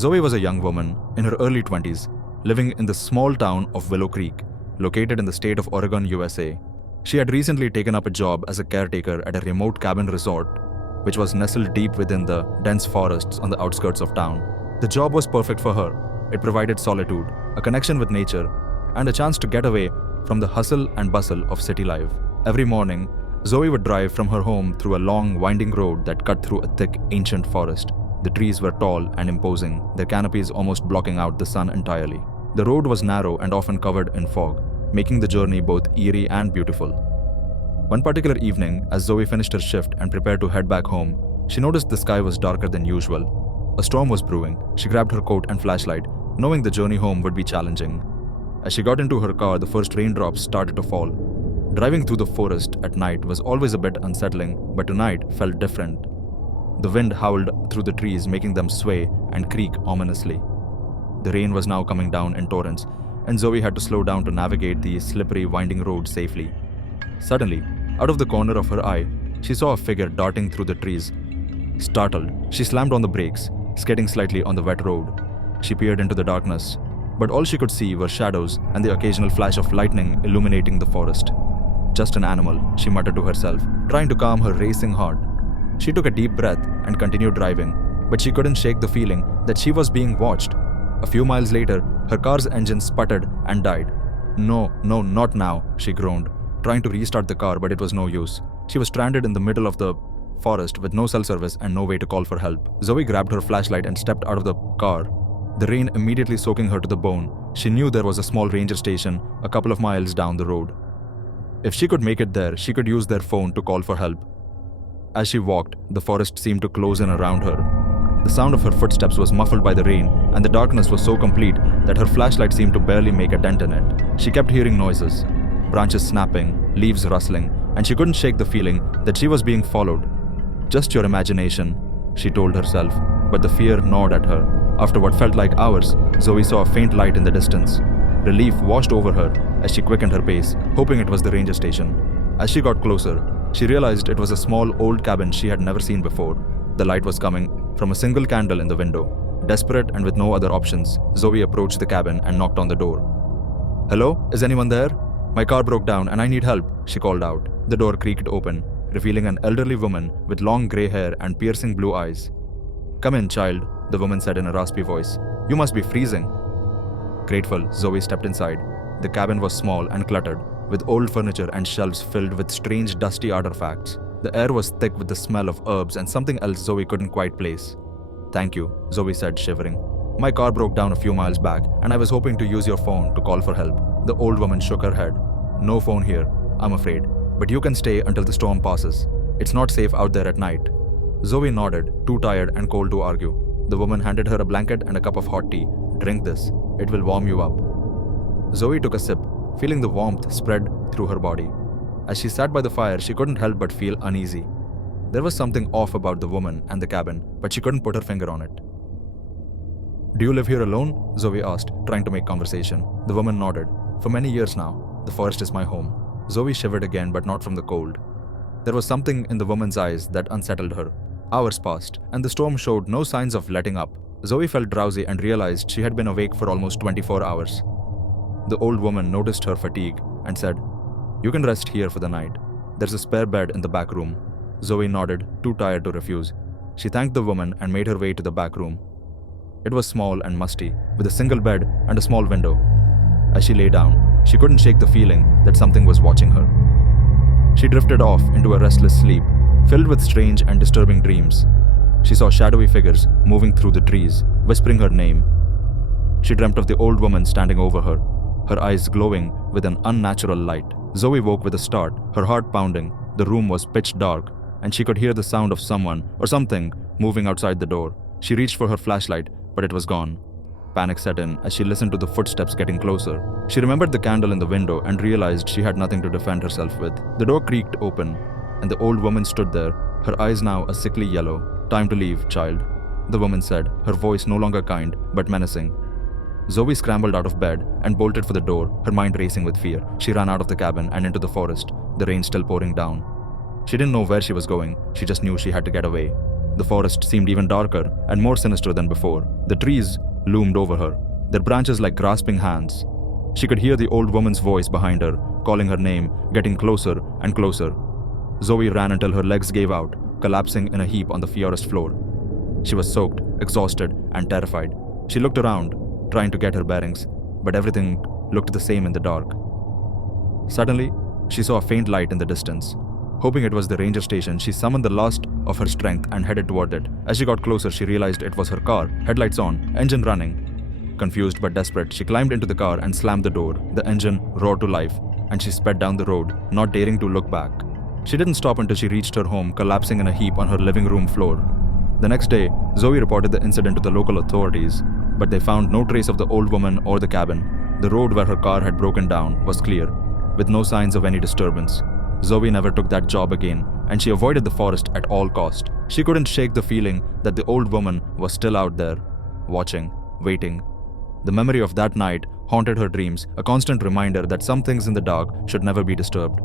Zoey was a young woman in her early 20s, living in the small town of Willow Creek, located in the state of Oregon, USA. She had recently taken up a job as a caretaker at a remote cabin resort, which was nestled deep within the dense forests on the outskirts of town. The job was perfect for her. It provided solitude, a connection with nature, and a chance to get away from the hustle and bustle of city life. Every morning, Zoey would drive from her home through a long, winding road that cut through a thick, ancient forest. The trees were tall and imposing, their canopies almost blocking out the sun entirely. The road was narrow and often covered in fog, making the journey both eerie and beautiful. One particular evening, as Zoey finished her shift and prepared to head back home, she noticed the sky was darker than usual. A storm was brewing. She grabbed her coat and flashlight, knowing the journey home would be challenging. As she got into her car, the first raindrops started to fall. Driving through the forest at night was always a bit unsettling, but tonight felt different. The wind howled through the trees, making them sway and creak ominously. The rain was now coming down in torrents, and Zoey had to slow down to navigate the slippery, winding road safely. Suddenly, out of the corner of her eye, she saw a figure darting through the trees. Startled, she slammed on the brakes, skidding slightly on the wet road. She peered into the darkness, but all she could see were shadows and the occasional flash of lightning illuminating the forest. Just an animal, she muttered to herself, trying to calm her racing heart. She took a deep breath and continued driving, but she couldn't shake the feeling that she was being watched. A few miles later, her car's engine sputtered and died. No, not now, she groaned, trying to restart the car, but it was no use. She was stranded in the middle of the forest with no cell service and no way to call for help. Zoey grabbed her flashlight and stepped out of the car, the rain immediately soaking her to the bone. She knew there was a small ranger station a couple of miles down the road. If she could make it there, she could use their phone to call for help. As she walked, the forest seemed to close in around her. The sound of her footsteps was muffled by the rain, and the darkness was so complete that her flashlight seemed to barely make a dent in it. She kept hearing noises, branches snapping, leaves rustling, and she couldn't shake the feeling that she was being followed. Just your imagination, she told herself, but the fear gnawed at her. After what felt like hours, Zoey saw a faint light in the distance. Relief washed over her as she quickened her pace, hoping it was the ranger station. As she got closer, she realized it was a small old cabin she had never seen before. The light was coming from a single candle in the window. Desperate and with no other options, Zoey approached the cabin and knocked on the door. "Hello? Is anyone there? My car broke down and I need help," she called out. The door creaked open, revealing an elderly woman with long grey hair and piercing blue eyes. "Come in, child," the woman said in a raspy voice. "You must be freezing." Grateful, Zoey stepped inside. The cabin was small and cluttered, with old furniture and shelves filled with strange, dusty artifacts. The air was thick with the smell of herbs and something else Zoey couldn't quite place. "Thank you," Zoey said, shivering. "My car broke down a few miles back, and I was hoping to use your phone to call for help." The old woman shook her head. "No phone here, I'm afraid, but you can stay until the storm passes. It's not safe out there at night." Zoey nodded, too tired and cold to argue. The woman handed her a blanket and a cup of hot tea. "Drink this, it will warm you up." Zoey took a sip, feeling the warmth spread through her body. As she sat by the fire, she couldn't help but feel uneasy. There was something off about the woman and the cabin, but she couldn't put her finger on it. "Do you live here alone?" Zoey asked, trying to make conversation. The woman nodded. "For many years now, the forest is my home." Zoey shivered again, but not from the cold. There was something in the woman's eyes that unsettled her. Hours passed, and the storm showed no signs of letting up. Zoey felt drowsy and realized she had been awake for almost 24 hours. The old woman noticed her fatigue and said, "You can rest here for the night. There's a spare bed in the back room." Zoey nodded, too tired to refuse. She thanked the woman and made her way to the back room. It was small and musty, with a single bed and a small window. As she lay down, she couldn't shake the feeling that something was watching her. She drifted off into a restless sleep, filled with strange and disturbing dreams. She saw shadowy figures moving through the trees, whispering her name. She dreamt of the old woman standing over her, her eyes glowing with an unnatural light. Zoey woke with a start, her heart pounding. The room was pitch dark, and she could hear the sound of someone or something moving outside the door. She reached for her flashlight, but it was gone. Panic set in as she listened to the footsteps getting closer. She remembered the candle in the window and realized she had nothing to defend herself with. The door creaked open, and the old woman stood there, her eyes now a sickly yellow. "Time to leave, child," the woman said, her voice no longer kind, but menacing. Zoey scrambled out of bed and bolted for the door, her mind racing with fear. She ran out of the cabin and into the forest, the rain still pouring down. She didn't know where she was going, she just knew she had to get away. The forest seemed even darker and more sinister than before. The trees loomed over her, their branches like grasping hands. She could hear the old woman's voice behind her, calling her name, getting closer and closer. Zoey ran until her legs gave out, collapsing in a heap on the forest floor. She was soaked, exhausted, and terrified. She looked around, trying to get her bearings, but everything looked the same in the dark. Suddenly, she saw a faint light in the distance. Hoping it was the ranger station, she summoned the last of her strength and headed toward it. As she got closer, she realized it was her car, headlights on, engine running. Confused but desperate, she climbed into the car and slammed the door. The engine roared to life, and she sped down the road, not daring to look back. She didn't stop until she reached her home, collapsing in a heap on her living room floor. The next day, Zoey reported the incident to the local authorities, but they found no trace of the old woman or the cabin. The road where her car had broken down was clear, with no signs of any disturbance. Zoey never took that job again, and she avoided the forest at all cost. She couldn't shake the feeling that the old woman was still out there, watching, waiting. The memory of that night haunted her dreams, a constant reminder that some things in the dark should never be disturbed.